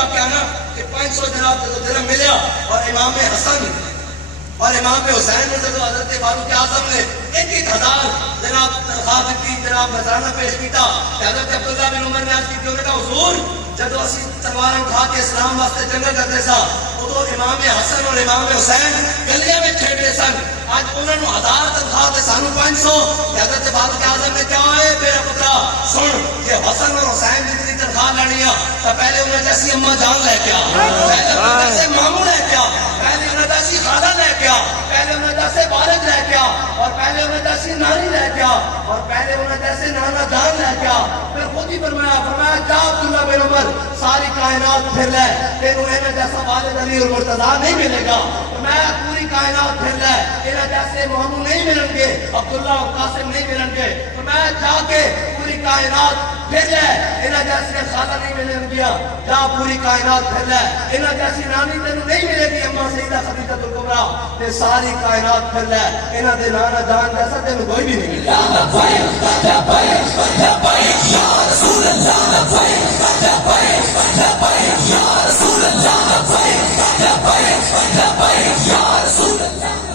واقعہ نا کہ 500 جناب جب جنم ملیا اور امام حسن اور امام حسین نے جب حضرت فاروق اعظم نے 1000 جناب تنخواہ دیتی جناب نذرانہ پیش کیتا حضرت عبداللہ بن عمر نے عرض کی انہوں نے کہا حضور جب اسی تلوار اٹھا کے اسلام واسطے جنگ کرتے سا تو امام حسن اور امام حسین گلیاں میں کھیڈتے سن آج انہوں نے 1000 تنخواہ تے سانو 500 حضرت فاروق اعظم نے کہا اے میرا پترا سن یہ حسن اور حسین جتنی تنخواہ لینی ہے تو پہلے انہیں جیسی اماں جان لے کے آ پہلے انہیں جیسے ماموں لے کے آ پہلے انہیں جیسی خالہ لے کے آ پہلے انہیں جیسے والد لے کے آ اور پہلے انہیں جیسی نانی لے کے آ اور پہلے انہیں جیسے نانا جان لے کے آ پھر خود ہی فرمایا جا عبداللہ بن عمر ساری کائنات پھر لے تینوں انہیں جیسا والد علی اور مرتضیٰ نہیں ملے گا میں پوری کائنات پھر لے انہیں جیسے ماموں نہیں ملیں گے عبداللہ اور قاسم نہیں ملیں گے تو میں جا کے پوری کائنات پھر لے انہیں جیسے خالہ نہیں ملیں گیا جا پوری کائنات پھر لے انہیں جیسی نانی تینوں نہیں ملے گی اماں سیدہ خدیجہ الکبریٰ تے ساری کائنات پھر لے انہیں دے نانا جان جیسا تینوں کوئی بھی نہیں ملے گا